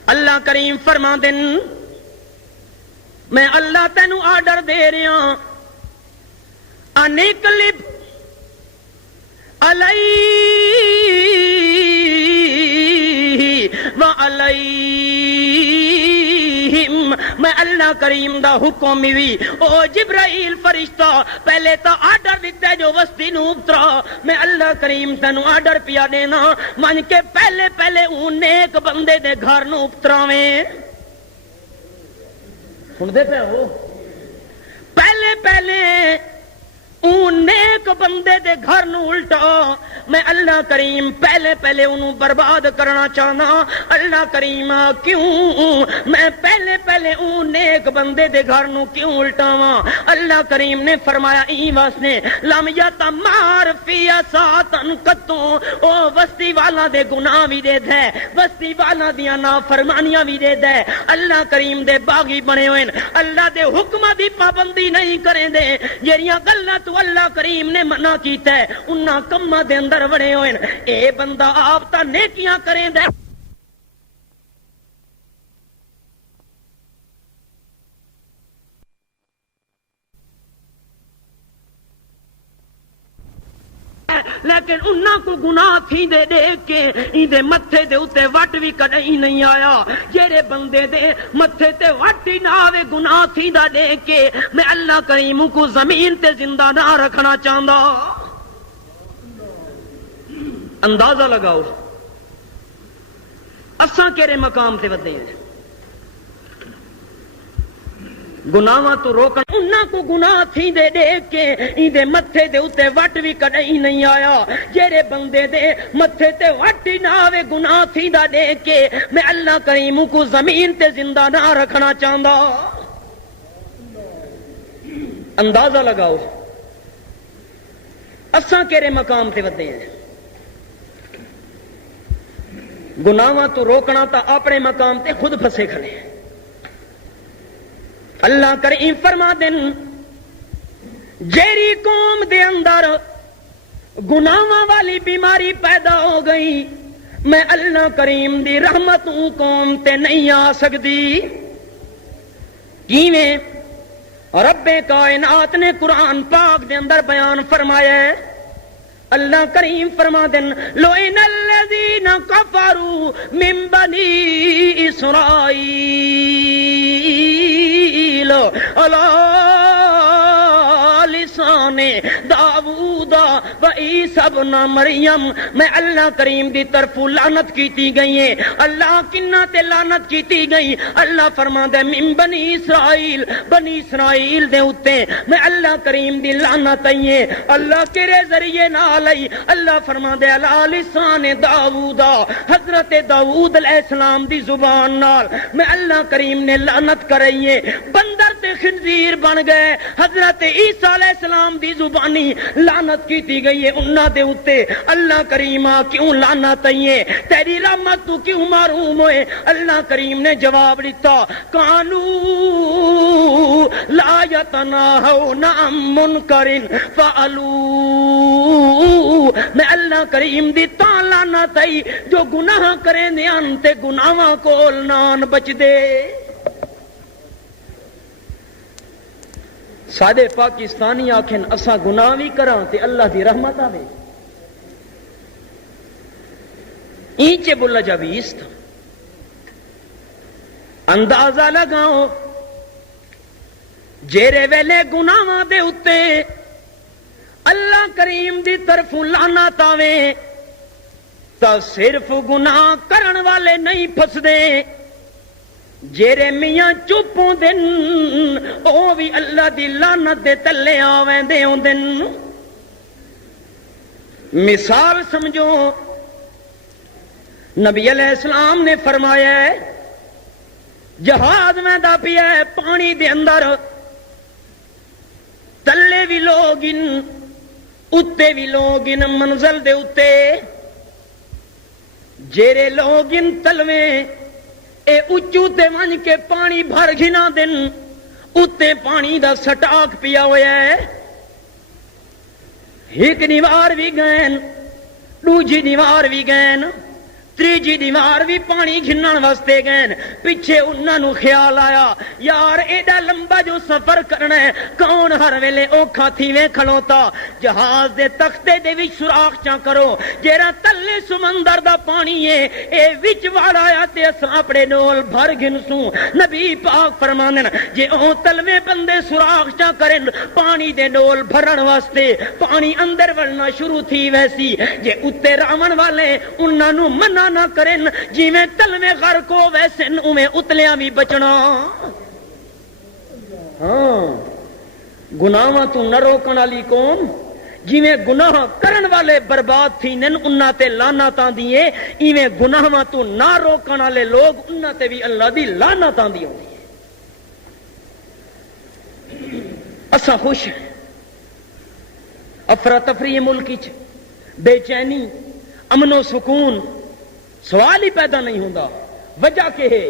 اللہ کریم فرما دن میں اللہ تینو آرڈر دے رہا انقلب علیہ وعلیہم میں اللہ کریم دا حکم بھی او جبرائیل فرشتہ پہلے تا آرڈر دیتا ہے جو وسطی نو اترا میں اللہ کریم تینو آرڈر پیا دینا من کے پہلے پہلے اون نیک بندے دے گھر نو اتراویں سن دے پہ ہو پہلے پہلے اون نیک بندے دے گھر نو الٹا میں اللہ کریم پہلے پہلے انہوں برباد کرنا چاہنا اللہ کریم کیوں میں پہلے پہلے اون نیک بندے دے گھر نو کیوں الٹاواں اللہ کریم نے فرمایا این واسطے لم یتمار فی ساتن کتوں او وسطی والا دے گناہ بھی دے دے وسطی والا دیاں نافرمانیاں بھی دے دے اللہ کریم دے باغی بنے ہوئے اللہ دے حکمہ دی پابندی نہیں کریں دے جیریاں گلاں تو اللہ کریم نے منع کیتا ہے انہاں کماں دے اندر بڑے ہوئے اے بندہ آپ تا نیکیاں کریں دے لیکن انہاں کو گناہ تھی دے دیکھ کے ایندے متھے دے اتے وٹ بھی کدئی نہیں آیا جیرے بندے دے متھے تے وٹ ہی نہ آوے گناہ تھی دا دیکھ کے میں اللہ کریم کو زمین تے زندہ نہ رکھنا چاہندا اندازہ لگاؤ اساں کہڑے مقام تے ودے ہیں. گناہاں تو روکن انہاں کو گناہ تھی دے دیکھ کے ایندے متھے دے اتے وٹ بھی کڈئی نہیں آیا. جیڑے بندے دے متھے تے وٹ ہی نہ آوے گناہ تھی دا دیکھ کے میں اللہ کریم کو زمین تے زندہ نہ رکھنا چاہندا. اندازہ لگاؤ اساں کہڑے مقام تے ودے ہیں. گناہاں تو روکنا تا اپنے مقام تے خود پھسے کھڑے ہیں. اللہ کریم فرما دن جیری قوم دے اندر گناہاں والی بیماری پیدا ہو گئی میں اللہ کریم دی رحمت قوم تے نہیں آ سکتی. کیویں؟ رب کائنات نے قرآن پاک دے اندر بیان فرمایا ہے. اللہ کریم فرما دن لوئن الذین کفروا من بنی اسرائیل علی لسان داؤد و عیسی ابن مریم. میں اللہ کریم دی طرف لعنت کیتی گئی ہے. اللہ کنہ تے لعنت کیتی گئی؟ اللہ فرماندا ہے من بنی اسرائیل، بنی اسرائیل دے اوتے میں اللہ کریم دی لعنت آئی ہے. اللہ کیرے ذریعے نال آئی؟ اللہ فرماندا ہے علی لسان داؤد، حضرت داؤد علیہ السلام دی زبان نال میں اللہ کریم نے لعنت کرائی ہے. بندر تے خنزیر بن گئے. حضرت عیسیٰ علیہ السلام دی زبانی لعنت کیتی گئی ہے انہاں دے اوتے. اللہ کریم کیوں لعنت آئی ہے؟ تیری رحمت تو کیوں محروم ہوئے؟ اللہ کریم نے جواب دیتا کانو لا یتناہون عن منکر فعلوا. میں اللہ کریم دی تاں لعنت آئی جو گناہ کریں دے ان تے گناہاں کول نان بچ دے. سادے پاکستانی آکھن اساں گناہ بھی کراں تے اللہ دی رحمت آوے. اینچے بلا جاویز تھا. اندازہ لگاؤ جیرے ویلے گناہاں دے اتے اللہ کریم دی طرف لعنت آوے تا صرف گناہ کرن والے نہیں پھس دے. جیرے میاں چپوں دن او بھی اللہ دی لعنت دے تلے آویں دے ہوں دن. مثال سمجھو نبی علیہ السلام نے فرمایا ہے جہاز میں دا پیا ہے پانی دے اندر تلے بھی لوگ ان اتے بھی لوگ ان منزل دے اتے جیرے لوگ ان تلویں اے اچو تے ون کے پانی بھر گھنا دن اتے پانی دا سٹاک پیا ہویا ہے. ایک دیوار بھی گئن دوجی دیوار بھی گئن تیجی دیوار بھی پانی جھنن واسطے گئن. پیچھے انہاں نو خیال آیا یار ایڈا لمبا جو سفر کرنا ہے کون ہر ویلے اوکھا تھیویں کھلوتا. جہاز دے تختے دے وچ سوراخ چاں کرو جیڑا تلے سمندر دا پانی ہے اے وچ وڑ آیا تے اساں اپنے نول بھر گنسوں. نبی پاک فرماندن جے او تلویں بندے سوراخ چاں کرن پانی دے نول بھرن واسطے پانی اندر وڑنا شروع تھی ویسی جے اتے راون والے انہاں نو منع نہ کرن جیویں تلویں غرق ہو ویسے اویں اتلیاں بھی بچنا. ہاں گناہاں تو نہ روکن والی قوم جیویں گناہ کرن والے برباد تھی نن انہاں تے لعنت آندی ہے ایویں گناہاں تو نہ روکن والے لوگ انہاں تے بھی اللہ دی لعنت آندی ہوندی ہے. اساں خوش ہیں افراتفری ملک چ بے چینی امن و سکون سوال ہی پیدا نہیں ہوندا. وجہ کہ ہے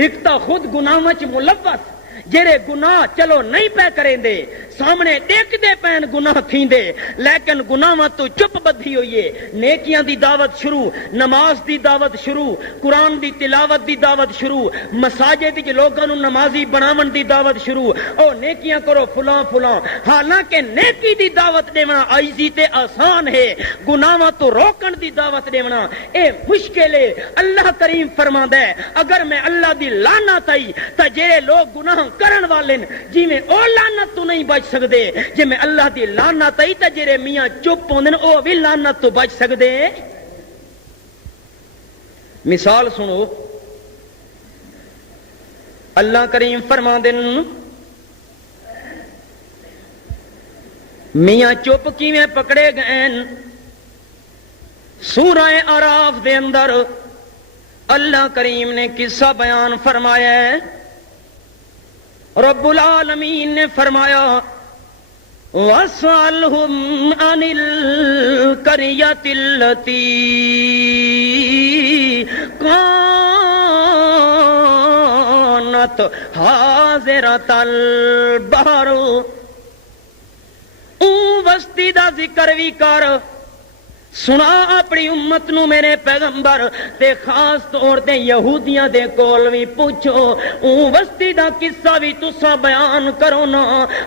ایک تا خود گناہ وچ ملوث جڑے گناہ چلو نہیں پہ کریں دے سامنے دیکھ دے پین گناہ تھیندے لیکن گناہاں تو چپ بدھی ہوئی ہے. نیکیاں دی دعوت شروع، نماز دی دعوت شروع، قرآن دی تلاوت دی دعوت شروع، مساجد وچ لوکاں نو نمازی بناون دی دعوت شروع. او نیکیاں کرو فلاں فلاں. حالانکہ نیکی دی دعوت دیونا عاجزی تے آسان ہے، گناہاں تو روکن دی دعوت دیونا اے مشکل ہے. اللہ کریم فرماندا ہے اگر میں اللہ دی لعنت آئی تے جڑے لوگ گناہ کرن والے جی میں او لعنت تو نہیں بچ سکدے. جے میں اللہ دی لعنت آئی تے جڑے میاں چپ ہوندے او بھی لعنت تو بچ سکدے. مثال سنو، اللہ کریم فرما دن میاں چپ کیویں پکڑے گئے؟ سورہ اعراف دے اندر اللہ کریم نے قصہ بیان فرمایا ہے۔ رب العالمین نے فرمایا وَاسْأَلْهُمْ عَنِ الْقَرْيَةِ الَّتِي كَانَتْ حَاضِرَةَ الْبَحْرِ، اون بستی دا ذکر بھی کر، سنا اپنی امت نو میرے پیغمبر، تے خاص طور تے یہودیاں دے کول بھی پوچھو، اون بستی دا قصہ بھی تسا بیان کرو نا۔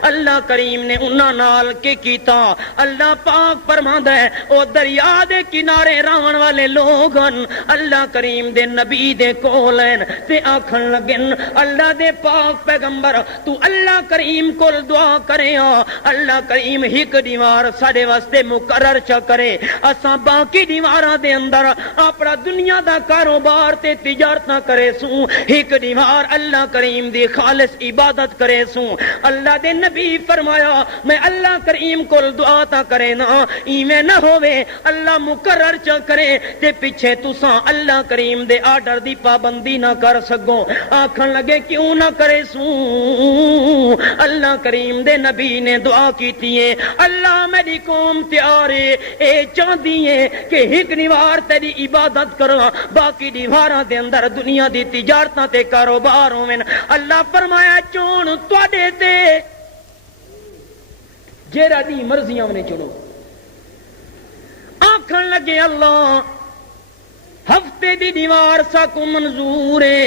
اللہ کریم نے انہاں نال کے کیتا؟ اللہ پاک فرماندا ہے او دریا دے کنارے رہن والے لوگ ہن، اللہ کریم دے نبی دے کول ہیں تے آکھن لگن اللہ دے پاک پیغمبر تو اللہ کریم کول دعا کرے، اللہ کریم ایک دیوار ساڈے واسطے مقرر چا کرے، اساں باقی دیواراں دے اندر اپنا دنیا دا کاروبار تے تجارتاں کرے سوں، ایک دیوار اللہ کریم دی خالص عبادت کرے سوں۔ اللہ دے نبی فرمایا میں اللہ کریم کول دعا تا کرے نا، ایویں نہ ہوے اللہ مقرر چا کرے تے پیچھے تساں اللہ کریم دے آرڈر دی پابندی نہ کر سکو۔ آکھن لگے کیوں نہ کرے سوں؟ اللہ کریم دے نبی نے دعا کیتی ہے اللہ میری قوم تیار ہے، اے چاہتی کہ ایک دیوار تیری عبادت کرو، باقی دیواراں دے اندر دنیا دی تجارتاں تے کاروبار ہوویں۔ اللہ فرمایا چون تواڈے تے جیڑا دی مرضیاں نے چنو۔ آکھن لگے اللہ ہفتے دی دیوار ساکو منظور ہے،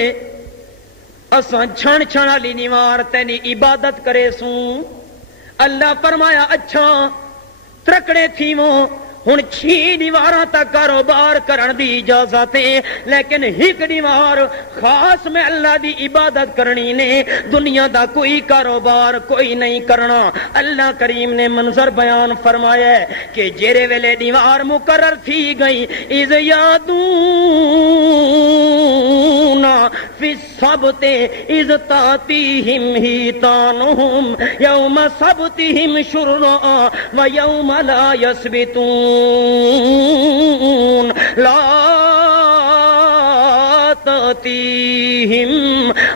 اساں چھن چھن والی دیوار تیری عبادت کرے سوں۔ اللہ فرمایا اچھا ترکڑے تھیووں ہن 6 دیواراں تک کاروبار کرن دی اجازت ہے، لیکن ایک دیوار خاص میں اللہ دی عبادت کرنی نے، دنیا دا کوئی کاروبار کوئی نہیں کرنا۔ اللہ کریم نے منظر بیان فرمایا ہے کہ جیرے ویلے دیوار مقرر تھی گئی اذ یادون فی السبت اذ تاتیہم ہیتانہم یوم سبتہم شرعا و یوم لا یسبتون لا تاتیہم۔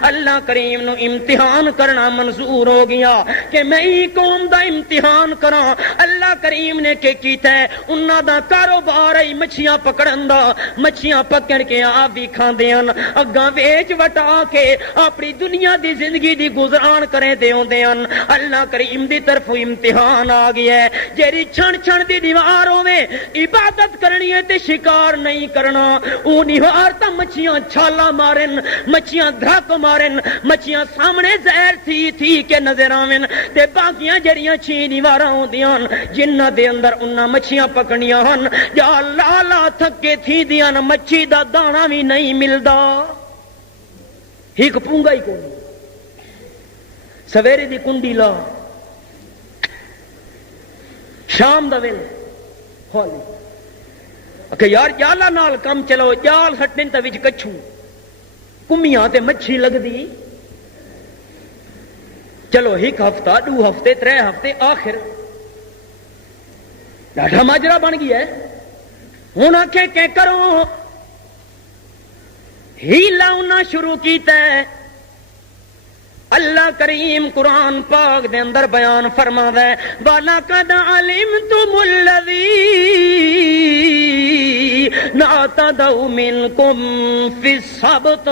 اللہ کریم نو امتحان کرنا منظور ہو گیا کہ میں ہی قوم دا امتحان کراں۔ اللہ کریم نے کہ کیتا ہے انہاں دا کاروبار ہے مچھیاں پکڑن دا، مچھیاں پکڑ کے آپ بھی کھاندے ہن، اگاں ویچ وٹا کے اپنی دنیا دی زندگی دی گزران کرے دے ہوندے ہن۔ اللہ کریم دی طرف امتحان آ گیا ہے، جیڑی چھن چھن دی دیوار ہوے عبادت کرنی ہے تے شکار نہیں کرنا، او دیوار تا مچھیاں چھالا مارن، مچھیاں دھک مارن، مچھیاں سامنے زہر تھی کے نظر آویں، تے باقیاں جڑیاں 6 دیواراں ہوندیاں جنہاں دے اندر انہاں مچھیاں پکڑنیاں ہن، یا لالا تھکے تھی دیاں مچھی دا دانا بھی نہیں ملدا، ایک پونگا ہی کوئی سویرے دی کنڈی لا شام دا ویل ہولی کہ یار جالا نال کم چلو، جال ہٹن تے وچ کچھوں کمیاں تے مچھی لگ دی، چلو 1 ہفتہ 2 ہفتے 3 ہفتے آخر ڈاڈا ماجرا بن گیا ہے۔ ہن آکھے کہ کرو ہیلا انہاں شروع کیتا ہے۔ اللہ کریم قرآن پاک دے اندر بیان فرماتا ہے وَلَقَدْ عَلِمْتُمُ الَّذِينَ اعْتَدَوْا مِنْكُمْ فِي السَّبْتِ،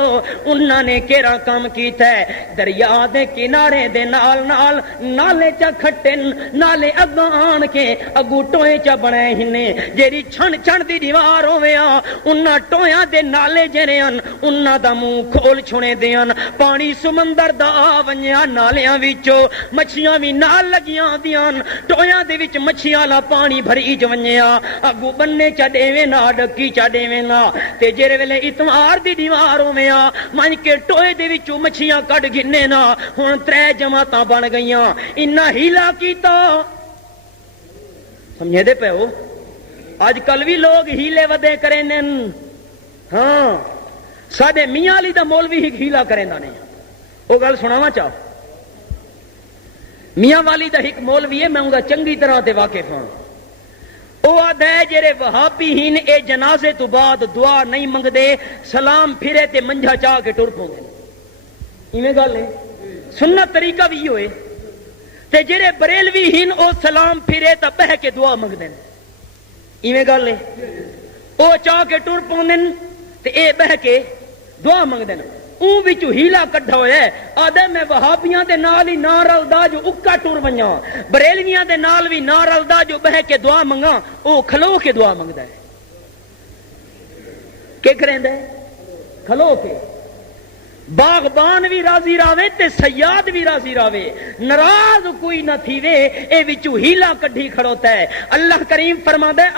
انہاں نے کیڑا کام کیتا ہے، دریا دے کنارے دے نال نال نالے چا کھٹن، نالے اگاں آن کے اگو ٹوئے چا بنائے ہنے، جیڑی چھن چھن دی دیوار ہویا انہاں ٹویاں دے نالے جڑے ہن انہاں دا منہ کھول چھوڑے دیاں، پانی سمندر دا ونیا نالیاں وچوں مچھیاں بھی نال لگیاں دیاں، ٹویاں دے وچ مچھیاں والا پانی بھری جونیا، اگو بننے چا ڈیویں نہ ڈکی چا ڈیویں نہ، تے جڑے ویلے اتوار دی دیوار ہویا من کے ٹوئے دے وچوں مچھیاں کڈ گھنے نہ، ہن 3 جماعتاں بن گئیاں، انہاں ہیلا کیتا۔ سمجھے دے پے ہو؟ اج کل بھی لوگ ہیلے ودے کرے نن، ہاں ساڈے میاں علی دا مولوی ہی ہیلا کریندا نہیں، وہ گل سناواں چاہ، میاں والی دا ایک مولوی ہے، میں ان دا چنگی طرح تے واقف ہاں، وہ آدھا ہے جڑے وہابی ہین اے جنازے تو بعد دعا نہیں منگدے، سلام پھرے تے منجھا چاہ کے ٹر پوندے، ایویں گل ہے، سنت طریقہ بھی ہوئے، تے جڑے بریلوی ہین او سلام پھرے تا بہ کے دعا منگدے، ایویں گل ہے، او چاہ کے ٹر پوندے تے اے بہ کے دعا منگدے، اون وچوں ہیلا کڈھا ہویا ہے، آدھے میں وہابیاں دے نال ہی نہ رلدا جو اکا ٹر ونجاں، بریلویاں دے نال بھی نہ رلدا جو بہ کے دعا منگاں، او کھلو کے دعا منگدا ہے، کہ کریندا ہے کھلو کے، باغبان بھی راضی راوے تے سیاد بھی راضی راوے، ناراض کوئی نہ تھیوے، اے وچوں ہیلا کڈھی کھڑوتا ہے، اللہ کریم فرماندا ہے آ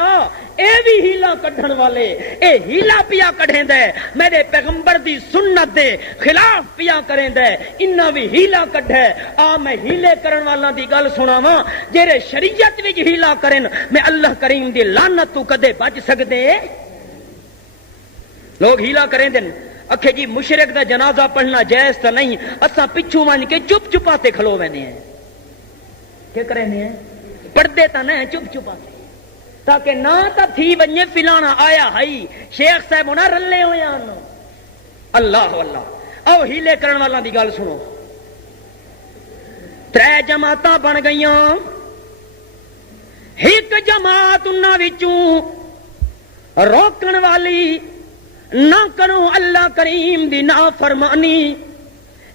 اے بھی ہیلا کڈھن والے، اے ہیلا پیا کڈھیندا ہے، میرے پیغمبر دی سنت دے خلاف پیا کریندا ہے، انہاں بھی ہیلا کڈھا ہے، آ میں ہیلے کرن والاں دی گل سناواں، جڑے شریعت وچ ہیلا کرن، میں اللہ کریم دی لعنت تو کدے بچ سکدے؟ لوگ ہیلا کریندے اکھے جی مشرک دا جنازہ پڑھنا جائز تا نہیں، اساں پچھو مان کے چپ چپاتے کھلو ویندے ہیں، کیا کرنے ہیں پڑھتے تا نہیں چپ چپاتے، تاکہ نہ تا تھی ونجے فلانا آیا ہائی شیخ صاحب ہونا رلے ہوئے آن، اللہ اللہ۔ او ہیلے کرن والا دی گل سنو، 3 جماعتاں بن گئیاں، ایک جماعت انہاں وچوں روکن والی، نہ کرو اللہ کریم دی نافرمانی،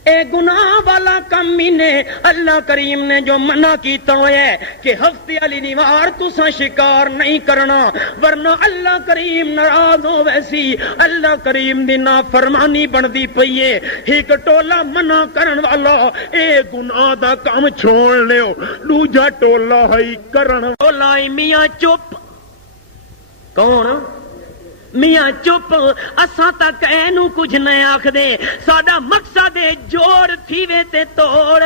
اے گناہ والا کم ہی نے، اللہ کریم نے جو منع کیتا ہے کہ ہفتے والی نیوار تساں شکار نہیں کرنا، ورنہ اللہ کریم ناراض ہو ویسی، اللہ کریم دی نافرمانی بندی پئی ہے، ایک ٹولا منع کرن والا اے گناہ دا کم چھوڑ لیو، دوجا ٹولا ہے کرن والا میاں چپ، کون میاں چپ، اساں تک اینو کچھ نہیں آکھدے، ساڈا مقصد ہے جوڑ تھیوے تے توڑ،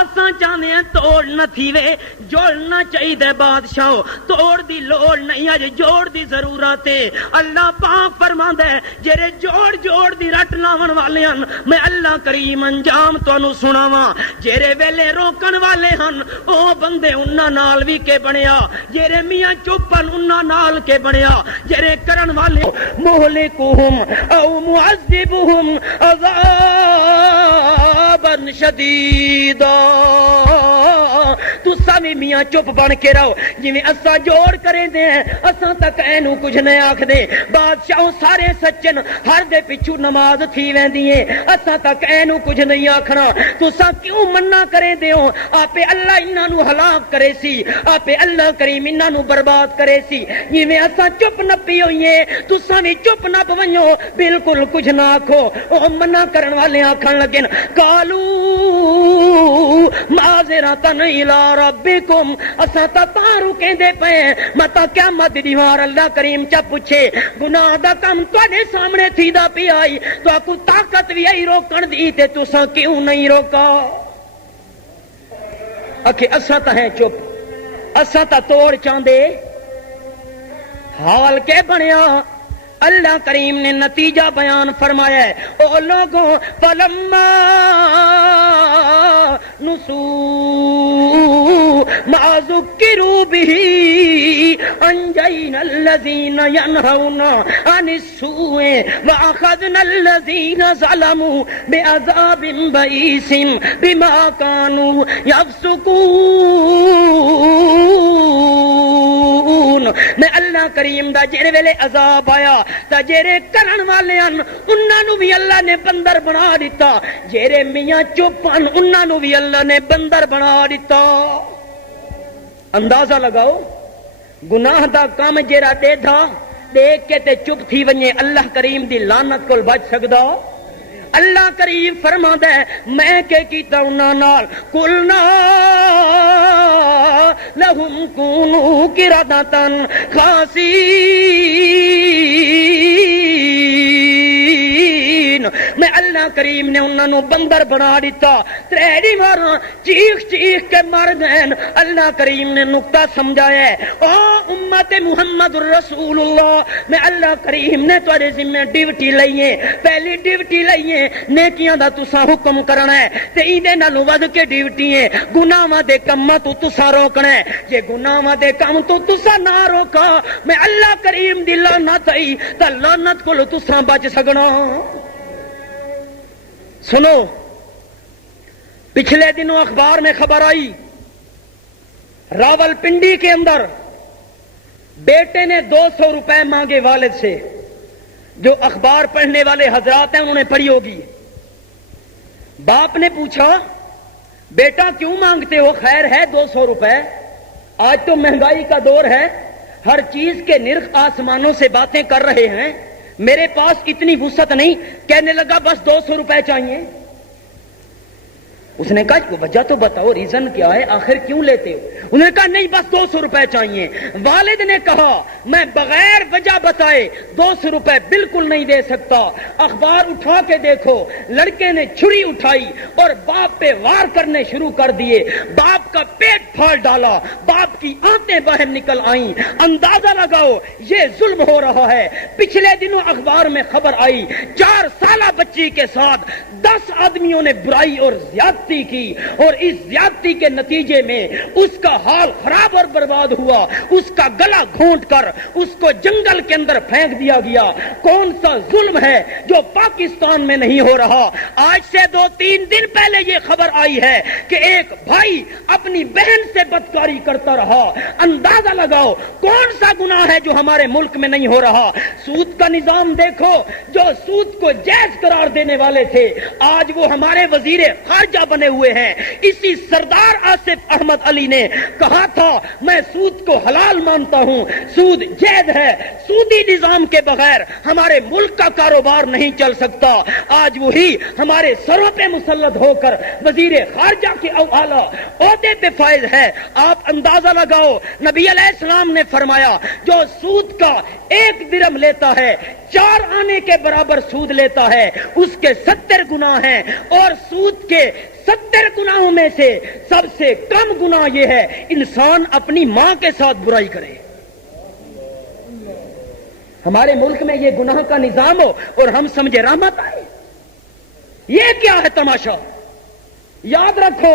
اساں چاہنے ہیں توڑ نہ تھیوے، جوڑنا چاہیے بادشاہ، توڑ دی لوڑ نہیں، اج جوڑ دی ضرورت ہے، اللہ پاک فرماندا ہے جڑے جوڑ دی رٹ لاون والے ہن، میں اللہ کریم انجام تانوں سناواں، جڑے ویلے روکن والے ہن او بندے انہاں نال وی کے بنیا، جڑے میاں چپن انہاں نال کے بنیا، جڑے کرن والے مہلکہم او معذبہم عذابا شدیدا، تساں بھی میاں چپ بن کے رہو، جویں اساں جوڑ کریں دے ہیں اساں تک اینو کچھ نہیں آکھدے، بادشاہوں سارے سچن، ہر دے پچھو نماز تھی ویندی ہے، اساں تک اینو کچھ نہیں آکھنا، تساں کیوں منع کریں دے ہو، آپے اللہ انہاں نو ہلاک کرے سی، آپے اللہ کریم انہاں نو برباد کرے سی، جویں اساں چپ نپی ہوئی ہے تساں بھی چپ نپ ونجو، بالکل کچھ نہ آکھو، او منع کرن والے آکھن لگن قالو معذرتن الی ربکم، اساں تارو کہندے پے متا قیامت دی دیوار اللہ کریم چا پوچھے گناہ دا کم تواڈے سامنے تھیدا پی آئی، تو کو طاقت وی آئی روکن دی تے تساں کیوں نہیں روکا؟ اکھے اساں تا ہے چپ، اساں تا توڑ چاندے، حال کے بنیا، اللہ کریم نے نتیجہ بیان فرمایا ہے، او لوگوں فلما نسوا ما ذکروا به انجینا الذین ینہون عن السوء واخذنا الذین ظلموا بعذاب بئیس بما كانوا یفسقون، میں اللہ کریم دا جڑے ویلے عذاب آیا تا جڑے کرن والے ہن انہاں نو بھی اللہ نے بندر بنا دیتا، جڑے میاں چپ ہن انہاں نو بھی اللہ نے بندر بنا دیتا۔ اندازہ لگاؤ گناہ دا کام جڑا دے تھا دیکھ کے تے چپ تھی ونجے اللہ کریم دی لعنت کول بچ سکدا؟ اللہ کریم فرماندا ہے میں کہ کیتا انہاں نال قلنا لہم کونوا قردۃ خاسئین، میں اللہ کریم نے انہاں نو بندر بنا دیتا، تریڑی ماراں چیخ چیخ کے مر گئے۔ اللہ کریم نے نقطہ سمجھایا ہے، او امت حضرت محمد الرسول اللہ میں اللہ کریم نے تواڈے ذمہ ڈیوٹی لئی ہے، پہلی ڈیوٹی لئی ہے نیکیاں دا تساں حکم کرنا ہے تے ایندے نالوں ود کے ڈیوٹی ہے گناہاں دے کماں تو تساں روکنا ہے، جے گناہاں دے کم تو تساں نہ روکا میں اللہ کریم دی لعنت آئی تے لعنت کولوں تساں بچ سکنا۔ سنو، پچھلے دنوں اخبار میں خبر آئی راول پنڈی کے اندر بیٹے نے 200 روپے مانگے والد سے، جو اخبار پڑھنے والے حضرات ہیں انہوں نے پڑھی ہوگی۔ باپ نے پوچھا بیٹا کیوں مانگتے ہو، خیر ہے 200 روپے، آج تو مہنگائی کا دور ہے، ہر چیز کے نرخ آسمانوں سے باتیں کر رہے ہیں، میرے پاس اتنی وسعت نہیں۔ کہنے لگا بس 200 روپے چاہیے۔ اس نے کہا وجہ تو بتاؤ، ریزن کیا ہے، آخر کیوں لیتے ہو؟ انہوں نے کہا نہیں بس 200 روپے چاہیے۔ والد نے کہا میں بغیر وجہ بتائے 200 روپے بالکل نہیں دے سکتا۔ اخبار اٹھا کے دیکھو، لڑکے نے چھری اٹھائی اور باپ پہ وار کرنے شروع کر دیے، باپ کا پیٹ پھاڑ ڈالا، باپ کی آنتیں باہر نکل آئیں۔ اندازہ لگاؤ یہ ظلم ہو رہا ہے۔ پچھلے دنوں اخبار میں خبر آئی 4 سالہ بچی کے ساتھ 10 آدمیوں نے برائی اور زیادتی کی، اور اس زیادتی کے نتیجے میں اس کا حال خراب اور برباد ہوا، اس کا گلا گھونٹ کر اس کو جنگل کے اندر پھینک دیا گیا۔ کون سا ظلم ہے جو پاکستان میں نہیں ہو رہا؟ آج سے 2-3 دن پہلے یہ خبر آئی ہے کہ ایک بھائی اپنی بہن سے بدکاری کرتا رہا۔ اندازہ لگاؤ کون سا گناہ ہے جو ہمارے ملک میں نہیں ہو رہا؟ سود کا نظام دیکھو، جو سود کو جائز قرار دینے والے تھے آج وہ ہمارے وزیر خارجہ بنے ہوئے ہیں۔ اسی سردار آصف احمد علی نے کہا تھا میں سود کو حلال مانتا ہوں، سود جائز ہے، سودی نظام کے بغیر ہمارے ملک کا کاروبار نہیں چل سکتا۔ آج وہی ہمارے سروں پہ مسلط ہو کر وزیر خارجہ کے اعلیٰ عہدے پہ فائز ہے۔ آپ اندازہ لگاؤ نبی علیہ السلام نے فرمایا جو سود کا 1 درم لیتا ہے 4 آنے کے برابر سود لیتا ہے، اس کے 70 گناہ ہیں، اور سود کے 70 گناہوں میں سے سب سے کم گناہ یہ ہے انسان اپنی ماں کے ساتھ برائی کرے۔ ہمارے ملک میں یہ گناہ کا نظام ہو اور ہم سمجھے رحمت آئے، یہ کیا ہے تماشا؟ یاد رکھو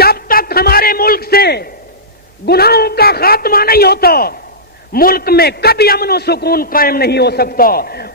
جب تک ہمارے ملک سے گناہوں کا خاتمہ نہیں ہوتا ملک میں کبھی امن و سکون قائم نہیں ہو سکتا۔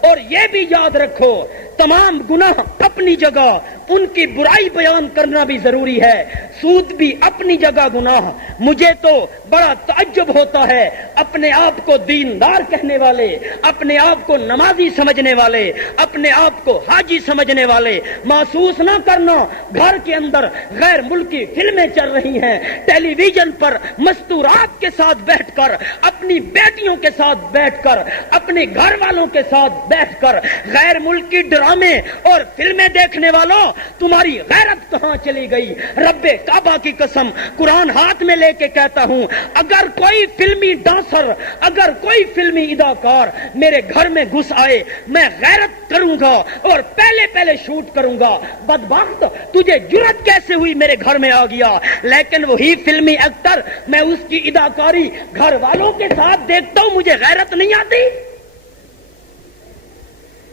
اور یہ بھی یاد رکھو تمام گناہ اپنی جگہ، ان کی برائی بیان کرنا بھی ضروری ہے۔ سود بھی اپنی جگہ گناہ۔ مجھے تو بڑا تعجب ہوتا ہے اپنے آپ کو دیندار کہنے والے، اپنے آپ کو نمازی سمجھنے والے، اپنے آپ کو حاجی سمجھنے والے محسوس نہ کرنا گھر کے اندر غیر ملکی فلمیں چل رہی ہیں، ٹیلی ویژن پر مستورات کے ساتھ بیٹھ کر، اپنی بیٹیوں کے ساتھ بیٹھ کر، اپنے گھر والوں کے ساتھ بیٹھ کر غیر ملکی ڈرامے اور فلمیں دیکھنے والوں تمہاری غیرت کہاں چلی گئی؟ رب کعبہ کی قسم قرآن ہاتھ میں لے کے کہتا ہوں اگر کوئی فلمی ڈانسر، اگر کوئی فلمی اداکار میرے گھر میں گھس آئے میں غیرت کروں گا اور پہلے شوٹ کروں گا۔ بدبخت تجھے جرأت کیسے ہوئی میرے گھر میں آ گیا؟ لیکن وہی فلمی ایکٹر میں اس کی اداکاری گھر والوں کے ساتھ دیکھتا ہوں، مجھے غیرت نہیں آتی؟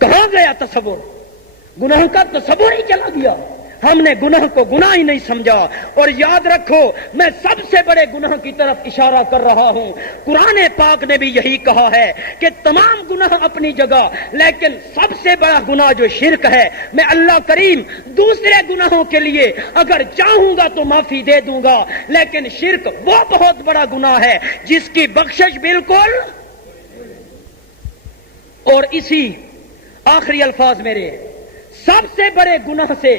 کہاں گیا تصور؟ گناہ کا تصور ہی چلا گیا۔ ہم نے گناہ کو گناہ ہی نہیں سمجھا۔ اور یاد رکھو میں سب سے بڑے گناہ کی طرف اشارہ کر رہا ہوں۔ قرآن پاک نے بھی یہی کہا ہے کہ تمام گناہ اپنی جگہ، لیکن سب سے بڑا گناہ جو شرک ہے، میں اللہ کریم دوسرے گناہوں کے لیے اگر چاہوں گا تو معافی دے دوں گا، لیکن شرک وہ بہت بڑا گناہ ہے جس کی بخشش بالکل۔ اور اسی آخری الفاظ میرے، سب سے بڑے گناہ سے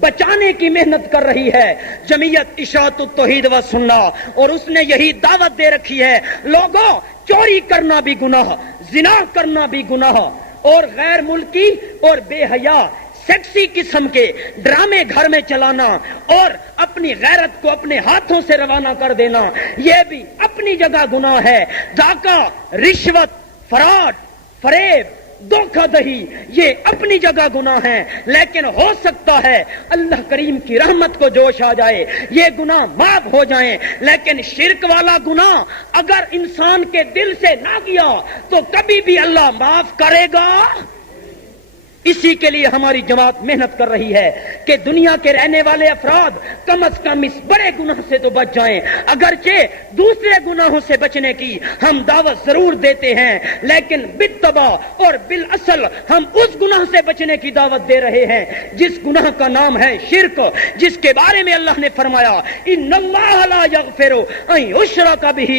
بچانے کی محنت کر رہی ہے جمعیت اشاعت التوحید و سنت، اور اس نے یہی دعوت دے رکھی ہے لوگوں چوری کرنا بھی گناہ، زنا کرنا بھی گناہ، اور غیر ملکی اور بے حیا سیکسی قسم کے ڈرامے گھر میں چلانا اور اپنی غیرت کو اپنے ہاتھوں سے روانہ کر دینا یہ بھی اپنی جگہ گناہ ہے۔ ڈاکہ، رشوت، فراڈ، فریب، دھوکہ دہی یہ اپنی جگہ گناہ ہیں، لیکن ہو سکتا ہے اللہ کریم کی رحمت کو جوش آ جائے، یہ گناہ معاف ہو جائیں۔ لیکن شرک والا گناہ اگر انسان کے دل سے نہ کیا تو کبھی بھی اللہ معاف کرے گا۔ اسی کے لیے ہماری جماعت محنت کر رہی ہے کہ دنیا کے رہنے والے افراد کم از کم اس بڑے گناہ سے تو بچ جائیں۔ اگرچہ دوسرے گناہوں سے بچنے کی ہم دعوت ضرور دیتے ہیں، لیکن بالطبع اور بالاصل ہم اس گناہ سے بچنے کی دعوت دے رہے ہیں جس گناہ کا نام ہے شرک، جس کے بارے میں اللہ نے فرمایا ان اللہ لا یغفر ان یشرک بہ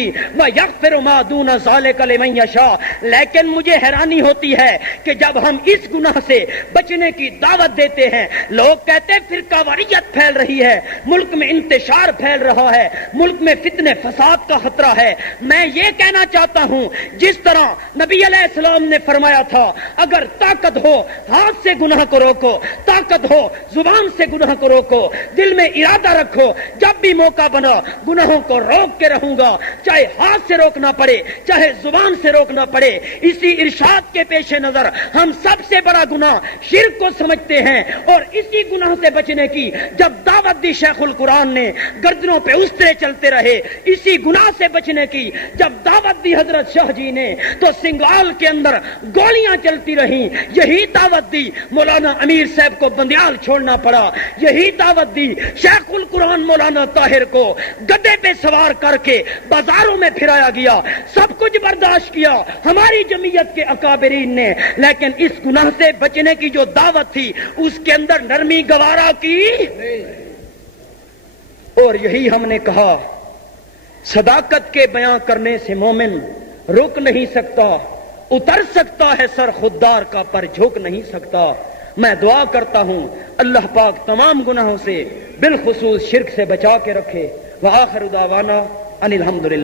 ویغفر ما دون ذلک لمن یشاء۔ لیکن مجھے حیرانی ہوتی ہے کہ جب ہم اس گناہ سے بچنے کی دعوت دیتے ہیں، لوگ کہتے ہیں فرقہ واریت پھیل رہی ہے، ملک میں انتشار پھیل رہا ہے، ملک میں فتنے فساد کا خطرہ ہے۔ میں یہ کہنا چاہتا ہوں جس طرح نبی علیہ السلام نے فرمایا تھا اگر طاقت ہو ہاتھ سے گناہ کو روکو، طاقت ہو زبان سے گناہ کو روکو، دل میں ارادہ رکھو جب بھی موقع بنا گناہوں کو روک کے رہوں گا، چاہے ہاتھ سے روکنا پڑے چاہے زبان سے روکنا پڑے۔ اسی ارشاد کے پیش نظر ہم سب سے بڑا گناہ شرک کو سمجھتے ہیں، اور اسی گناہ سے بچنے کی جب دعوت دی شیخ القرآن نے گردنوں پہ استرے چلتے رہے، اسی گناہ سے بچنے کی جب دعوت دی حضرت شاہ جی نے تو سنگال کے اندر گولیاں چلتی رہیں، یہی دعوت دی مولانا امیر صاحب کو بندیال چھوڑنا پڑا، یہی دعوت دی شیخ القرآن مولانا طاہر کو گدے پہ سوار کر کے بازاروں میں پھرایا گیا، سب کچھ برداشت کیا ہماری جمعیت کے اکابرین نے، لیکن اس گناہ سے بچنے کی جو دعوت تھی اس کے اندر نرمی گوارا کی۔ اور یہی ہم نے کہا صداقت کے بیان کرنے سے مومن رک نہیں سکتا، اتر سکتا ہے سر خوددار کا پر جھک نہیں سکتا۔ میں دعا کرتا ہوں اللہ پاک تمام گناہوں سے بالخصوص شرک سے بچا کے رکھے۔ وآخر دعوانا ان الحمدللہ۔